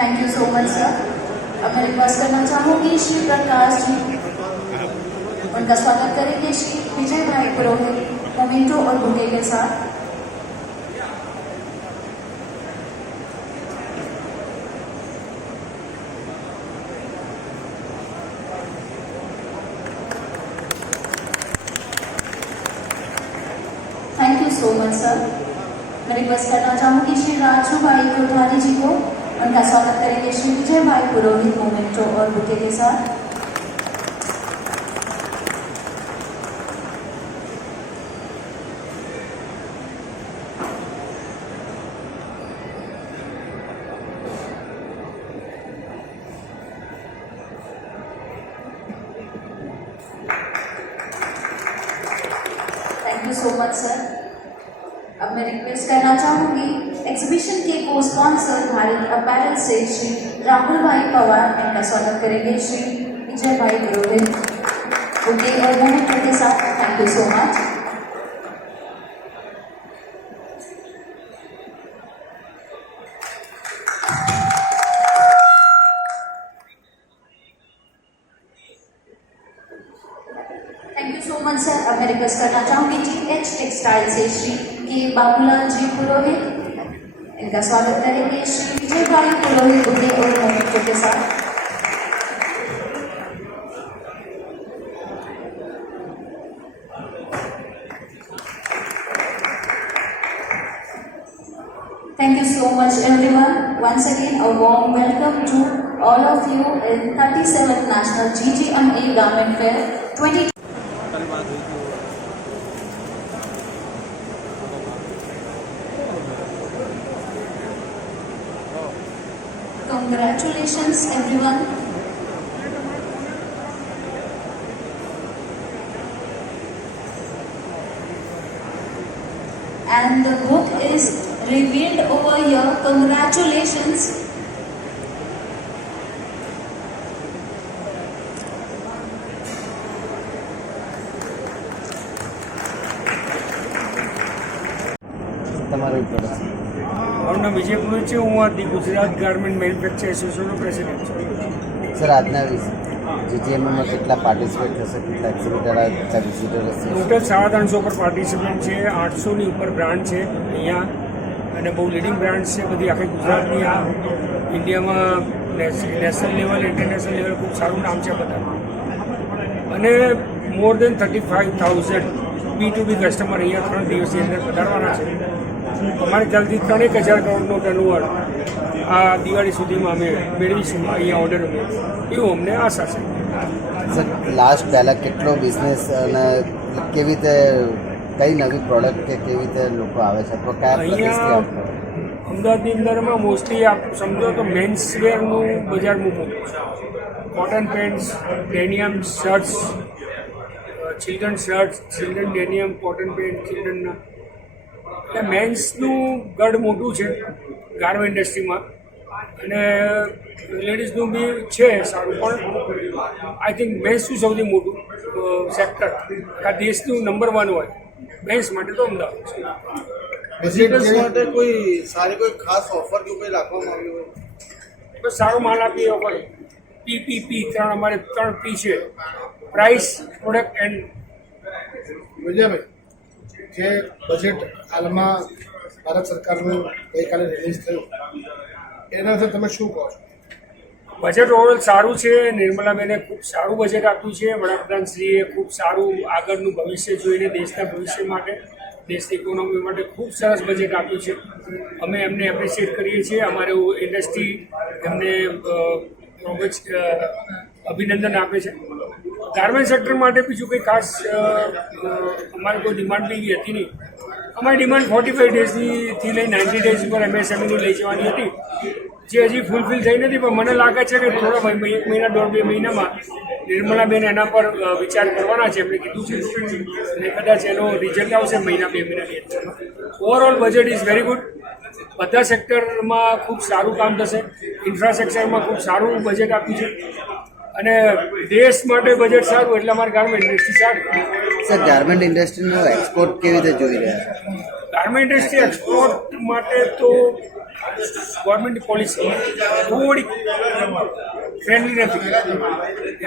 Thank you so much sir. अब मैं request करना चाहूँगी श्री प्रकाश जी, उनका स्वागत करेंगे श्री विजय भाई पुरोहित मोमेंटो और बुके के साथ। Thank you so much sir. मैं रिक्वेस्ट करना चाहूँगी श्री राजू भाई कोठारी जी को, उनका स्वागत करेंगे श्री विजय भाई पुरोहित मोमेंटो और बुके के साथ। Thank you so much sir. अब मैं रिक्वेस्ट करना चाहूँगी एग्जीबिशन के को स्पॉन्सर भारत अपैरल से श्री राहुल भाई पवार, इनका स्वागत करेंगे श्री विजय भाई पुरोहित बुके और मोमेंटो के साथ। Thank you so much. Thank you so much sir. अब मैं रिक्वेस्ट करना चाहूँगी GH टेक्सटाइल से श्री के बाबूलाल जी पुरोहित, इनका स्वागत करेंगे श्री विजय भाई पुरोहित बुके और मोमेंटो के साथ। Thank you so much everyone. Once again a warm welcome to all of you in 37th National GGMA Garment Fair 20. Congratulations everyone. And the book is revealed over here. Congratulations. મારું નામ વિજય પુરોહિત છે, હું આ Gujarat garment manufacture એસોસિએશનનો president છું। Sir આજના GGMAમાં કેટલા participate થશે, કેટલા એક્ઝિબિટર આવે, કેટલા વિઝિટર હશે? ટોટલ 350 પર પાર્ટિસિપન્ટ છે, 800ની ઉપર બ્રાન્ડ છે અહીંયા, અને બહુ લીડિંગ બ્રાન્ડ છે બધી આખી ગુજરાતની। આ ઇન્ડિયામાં નેશનલ લેવલ ઇન્ટરનેશનલ લેવલ ખૂબ સારું નામ છે બધા, અને મોર દેન 35,000 B2B કસ્ટમર અહીંયા 3 દિવસની અંદર પધારવાના છે। અમારે જલ્દી 3,000 કરોડનો ટર્નઓવર આ દિવાળી સુધીમાં અમે મેળવીશું અહીંયા ઓર્ડર, એવું અમને આશા છે। સર લાસ્ટ પહેલાં કેટલો બિઝનેસ અને કેવી રીતે કઈ નવી પ્રોડક્ટ કે કેવી રીતે લોકો આવે છે, કયા અહીંયા અમદાવાદની અંદરમાં મોસ્ટલી આપ સમજો તો મેન્સ વેરનું બજાર મૂકવું, cotton pants, denim shirts, children shirts, children denim, cotton pant ચિલ્ડ્રનના, એટલે મેન્સનું ગઢ મોટું છે ગાર્મેન્ટ ઇન્ડસ્ટ્રીમાં, અને લેડીઝનું બી છે સારું, પણ આઈ થિંક મેન્સનું સૌથી મોટું સેક્ટર, આ દેશનું નંબર 1 હોય મેન્સ માટે તો અમદાવાદ છે। વિઝિટર્સ માટે કોઈ સારી કોઈ ખાસ ઓફર કે કોઈ રાખવામાં આવી હોય? બસ સારો માલ આપીએ ઓફર, PPP અમારે 3 P છે, પ્રાઇસ, પ્રોડક્ટ એન્ડ। વિજયભાઈ, જે બજેટ હાલમાં ભારત સરકારનું ગઈકાલે રિલીઝ થયું, એના વિશે તમે શું કહો છો? બજેટ ઓવરઓલ સારું છે. નિર્મલાબેને ખૂબ સારું બજેટ આપ્યું છે. વડાપ્રધાનશ્રીએ ખૂબ સારું આગળનું ભવિષ્ય જોઈને દેશના ભવિષ્ય માટે, દેશની ઇકોનોમી માટે ખૂબ સરસ બજેટ આપ્યું છે. અમે એમને એપ્રિશિએટ કરીએ છીએ. અમારું ઇન્ડસ્ટ્રી એમને અભિનંદન આપે છે. ગાર્મેન્ટ સેક્ટર માટે બીજું કંઈ ખાસ અમારે કોઈ ડિમાન્ડ બી એવી હતી નહીં. અમારી ડિમાન્ડ 45 ડેઝથી લઈ 90 ડેઝ ઉપર MSMEની લઈ જવાની હતી, જે હજી ફૂલફિલ થઈ નથી. પણ મને લાગે છે કે થોડા 1 મહિના 1.5-2 મહિનામાં નિર્મલાબેન એના પર વિચાર કરવાના છે, એમણે કીધું છે. અને કદાચ એનો રિઝલ્ટ આવશે 1-2 મહિનાની અંદરમાં. Overall budget is very good. બધા સેક્ટરમાં ખૂબ સારું કામ થશે. ઇન્ફ્રાસ્ટ્રક્ચરમાં ખૂબ સારું બજેટ આપ્યું છે અને દેશ માટે બજેટ સારું એટલે અમારી ગાર્મેન્ટ ઇન્ડસ્ટ્રી સારી. સર, ગાર્મેન્ટ ઇન્ડસ્ટ્રીનો એક્સપોર્ટ કેવી રીતે જોઈ રહ્યા છે? ગાર્મેન્ટ ઇન્ડસ્ટ્રી એક્સપોર્ટ માટે તો ગવર્મેન્ટની પોલિસી થોડી ફ્રેન્ડલી નથી.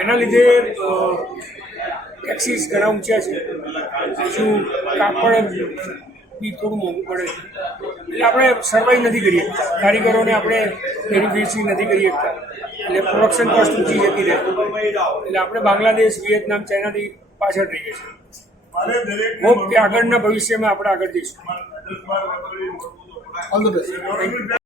એના લીધે ટેક્સીસ ઘણા ઊંચા છે. હજુ કાપડ બી થોડું મોંઘું પડે છે. એટલે આપણે સર્વાઈવ નથી કરી શકતા. કારીગરોને આપણે મેન્યુફેક્ચરિંગ નથી કરી શકતા. એટલે પ્રોડક્શન કોસ્ટ ઊંચી જતી રહે. એટલે આપણે બાંગ્લાદેશ, વિયેતનામ, ચાઇનાથી પાછળ રહીએ છીએ. હોપ કે આગળના ભવિષ્યમાં આપણે આગળ જઈશું. All the best.